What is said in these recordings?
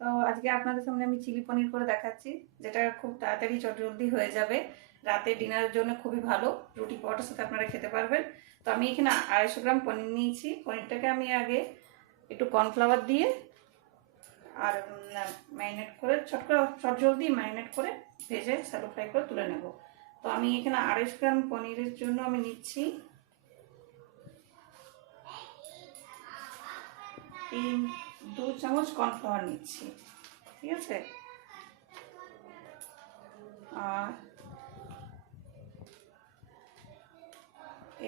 তো আজকে আপনাদের সামনে আমি চিলি পনির করে দেখাচ্ছি, যেটা খুব তাড়াতাড়ি চটজলদি হয়ে যাবে। রাতে ডিনারের জন্য খুবই ভালো, রুটি পরোটার সাথে আপনারা খেতে পারবেন। তো আমি এখানে 250 গ্রাম পনির নিয়েছি। পনিরটাকে আমি আগে একটু কর্নফ্লাওয়ার দিয়ে আর ম্যারিনেট করে চটজলদি ম্যারিনেট করে ভেজে স্যালো ফ্রাই করে তুলে নেব। তো আমি এখানে 250 গ্রাম পনিরের জন্য আমি নিচ্ছি 2 চামচ কর্নফ্লাওয়ার নিচ্ছি, ঠিক আছে। আর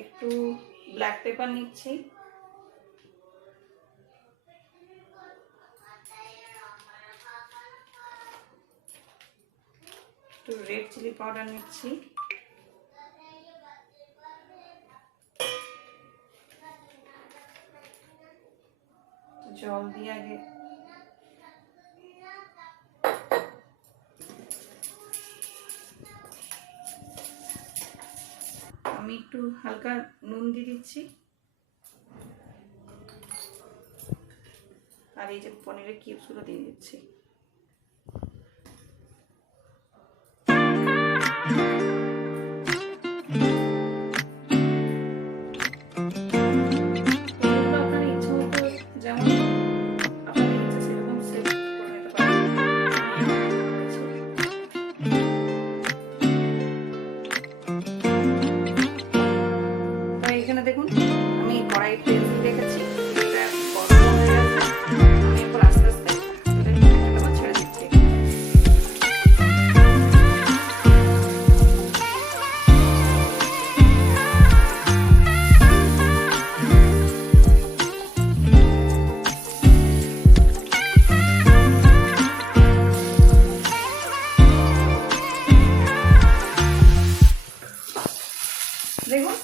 একটু ব্ল্যাক পেপার নিচ্ছি, একটু রেড চিলি পাউডার নিচ্ছি, জল দিয়ে আগে আমি একটু হালকা নুন দিয়ে দিচ্ছি। আর এই যে পনিরের কিউবসগুলো দিয়ে দিচ্ছি। এখানে দেখুন আমি কড়াই তেল দিয়ে রেখেছি, এটা গরম হয়ে গেছে। আমি এরপর আস্তে আস্তে ছেড়ে দিচ্ছি। দেখুন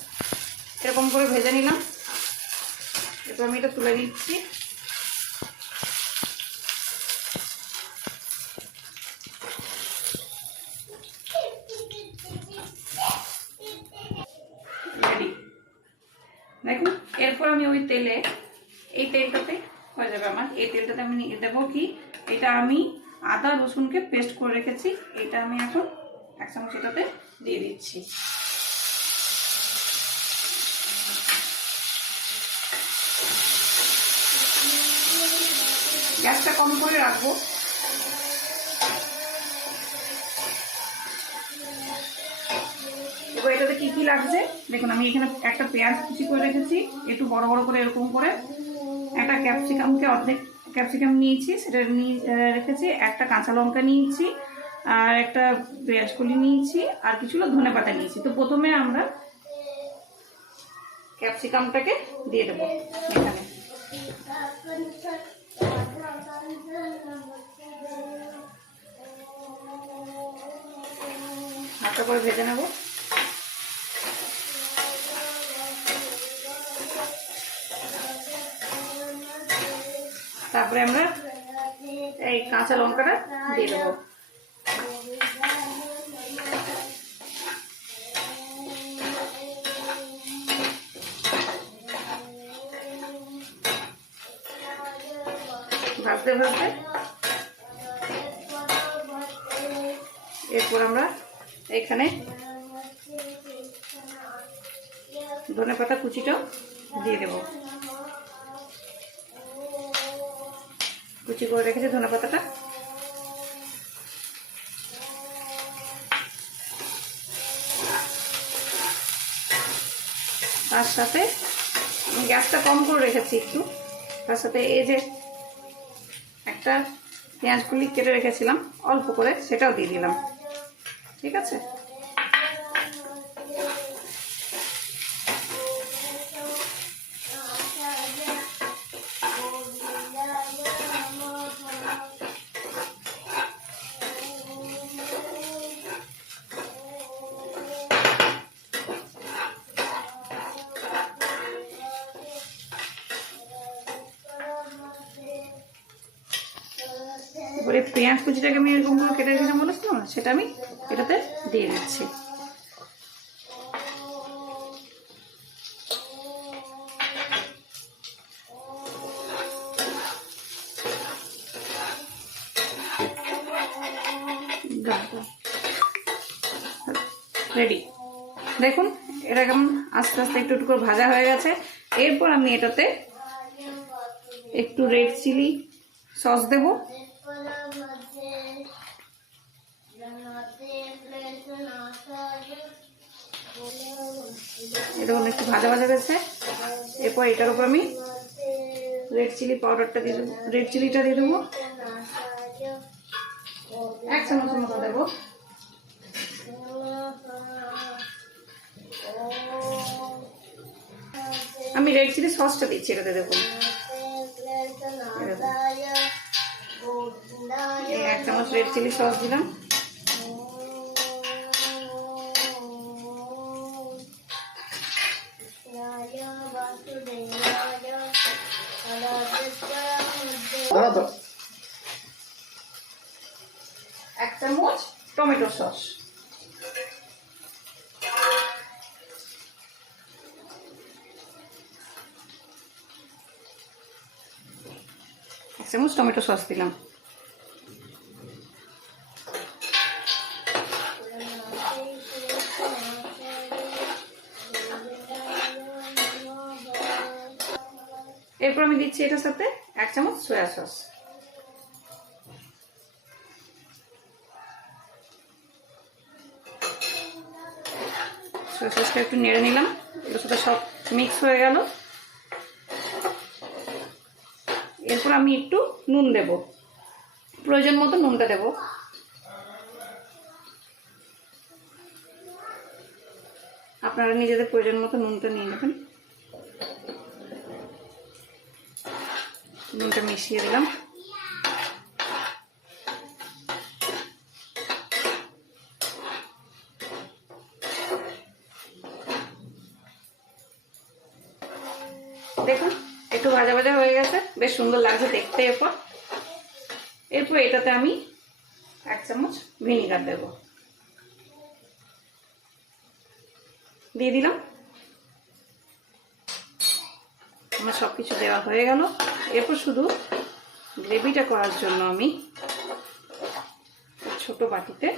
এরকম করে ভেজে নিলাম। এরপর আমি এটা তুলে নিচ্ছি। দেখুন এরপর আমি ওই তেলে, এই তেলটাতে হয়ে যাবে আমার, এই তেলটাতে আমি দেবো কি, এটা আমি আদা রসুনকে পেস্ট করে রেখেছি, এটা আমি এখন 1 চামচ এটাতে দিয়ে দিচ্ছি। গ্যাসটা কম করে রাখবো। এবার এটাতে কি কি লাগছে দেখুন, আমি এখানে একটা পেঁয়াজ কুচি করে রেখেছি, একটু বড় বড় করে এরকম করে। একটা ক্যাপসিকামকে অর্ধেক ক্যাপসিকাম নিয়েছি, সেটা নিয়ে রেখেছি। একটা কাঁচা লঙ্কা নিয়েছি, আর একটা পেঁয়াজ কলি নিয়েছি, আর কিছু ধনেপাতা নিয়েছি। তো প্রথমে আমরা ক্যাপসিকামটাকে দিয়ে দেবো এখানে। হালকা করে ভেজে নেব। তারপরে আমরা এই কাঁচা লঙ্কাটা দিয়ে দেবো। ভাজতে ভাজতে এরপর আমরা এখানে ধনেপাতা কুচিটাও দিয়ে দেবো। কুচি করে রেখেছি ধনেপাতাটা। তার সাথে গ্যাসটা কম করে রেখেছি একটু, তার সাথে এই যে একটা পেঁয়াজ কুলি কেটে রেখেছিলাম অল্প করে, সেটাও দিয়ে দিলাম, ঠিক আছে। এবারে পেঁয়াজ কুচিটাকে আমি এরকম করে কেটে রেখেছিলাম বলেছিলাম না, সেটা আমি এটাতে দিয়ে দিচ্ছি। রেডি। দেখুন এটা কেমন আস্তে আস্তে একটু একটু করে ভাজা হয়ে গেছে। এরপর আমি এটাতে একটু রেড চিলি সস দেব। এটা একটু ভাজা ভাজা গেছে। এরপর এটার উপর আমি রেড চিলি পাউডারটা দিয়ে দেবো, রেড চিলিটা দিয়ে দেবো, 1 চামচের মতো দেবো। আমি রেড চিলি সসটা দিচ্ছি এটাতে, দেখুন 1 চামচ রেড চিলি সস দিলাম। এক চামচ টমেটো সস, টমেটো সস দিলাম। এরপর আমি দিচ্ছি এটার সাথে 1 চামচ সয়া সস। সয়া সসটা একটু নেড়ে নিলাম, এটার সাথে সব মিক্স হয়ে গেল। এরপর আমি একটু নুন দেব, প্রয়োজন মতো নুনটা দেব। আপনারা নিজেদের প্রয়োজন মতো নুনটা নিয়ে নেবেন। নুনটা মিশিয়ে দিলাম। দেখুন একটু ভাজা ভাজা হয়ে গেছে, বেশ সুন্দর লাগছে দেখতে। এরপর এটাতে আমি 1 চামচ ভিনিগার দেব, দিয়ে দিলাম। আমার সবকিছু দেওয়া হয়ে গেল। এরপর শুধু গ্রেভিটা করার জন্য আমি ছোট বাটিতে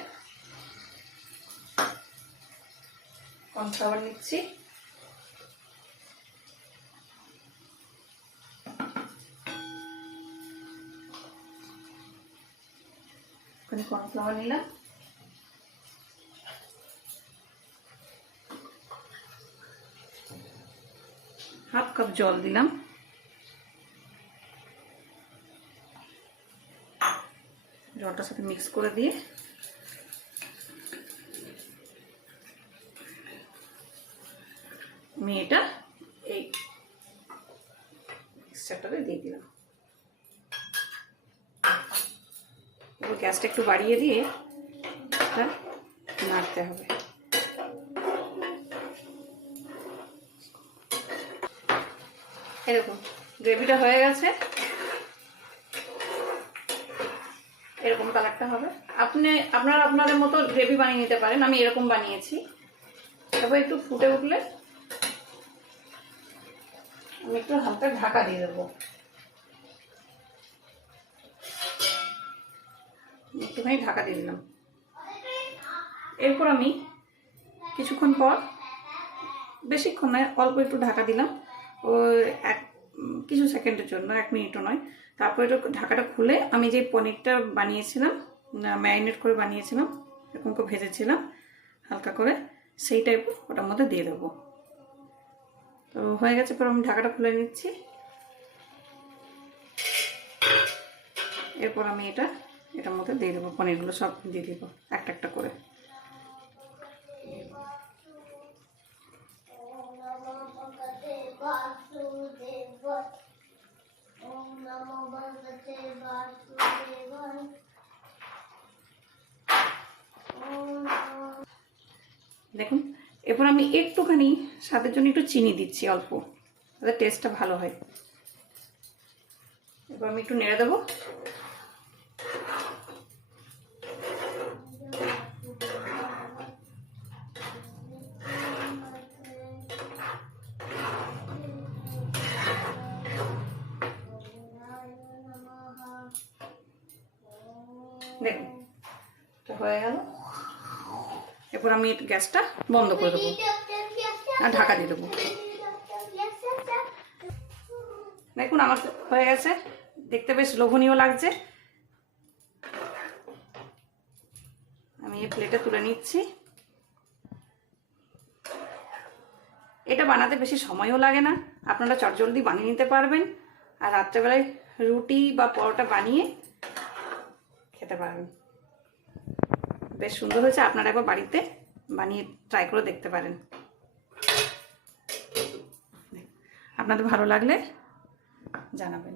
কর্নফ্লাওয়ার নিচ্ছি। কর্নফ্লাওয়ার নিলাম, হাফ কাপ জল দিলাম, জলটার সাথে মিক্স করে দিয়ে আমি এটা এই মিক্সচারটাতে দিয়ে দিলাম। এবার গ্যাসটা একটু বাড়িয়ে দিয়ে এটা নাড়তে হবে। এরকম গ্রেভিটা হয়ে গেছে, এরকম কালারটা হবে। আপনারা আপনাদের মতো গ্রেভি বানিয়ে নিতে পারেন, আমি এরকম বানিয়েছি। তারপর একটু ফুটে উঠলে আমি একটু হালকা ঢাকা দিয়ে দেবো, একটুখানি ঢাকা দিয়ে দিলাম। এরপর আমি কিছুক্ষণ পর, বেশিক্ষণ নয়, অল্প একটু ঢাকা দিলাম, ও কিছু সেকেন্ডের জন্য, 1 মিনিটও নয়। তারপর এটা ঢাকাটা খুলে আমি যে পনিরটা বানিয়েছিলাম, ম্যারিনেট করে বানিয়েছিলাম, এরকম করে ভেজেছিলাম হালকা করে, সেই টাইপ ওটার মধ্যে দিয়ে দেবো। তো হয়ে গেছে, পর আমি ঢাকাটা খুলে নিচ্ছি। এরপর আমি এটার মধ্যে দিয়ে দেবো, পনিরগুলো সব দিয়ে দেবো একটা একটা করে। দেখুন এরপর আমি একটুখানি স্বাদের জন্য একটু চিনি দিচ্ছি, অল্প, তাতে টেস্টটা ভালো হয়। এরপর আমি একটু নেড়ে দেবো। দেখুন তো হয়ে গেল। এরপর আমি গ্যাসটা বন্ধ করে দেবো আর ঢাকা দিয়ে দেবো। দেখুন আমার হয়ে গেছে, দেখতে বেশ লোভনীয় লাগছে। আমি এই প্লেটে তুলে নিচ্ছি। এটা বানাতে বেশি সময়ও লাগে না, আপনারা চটজলদি বানিয়ে নিতে পারবেন আর রাত্রেবেলায় রুটি বা পরোটা বানিয়ে খেতে পারবেন। বেশ সুন্দর হয়েছে, আপনারা একবার বাড়িতে বানিয়ে ট্রাই করে দেখতে পারেন। আপনাদের ভালো লাগলে জানাবেন।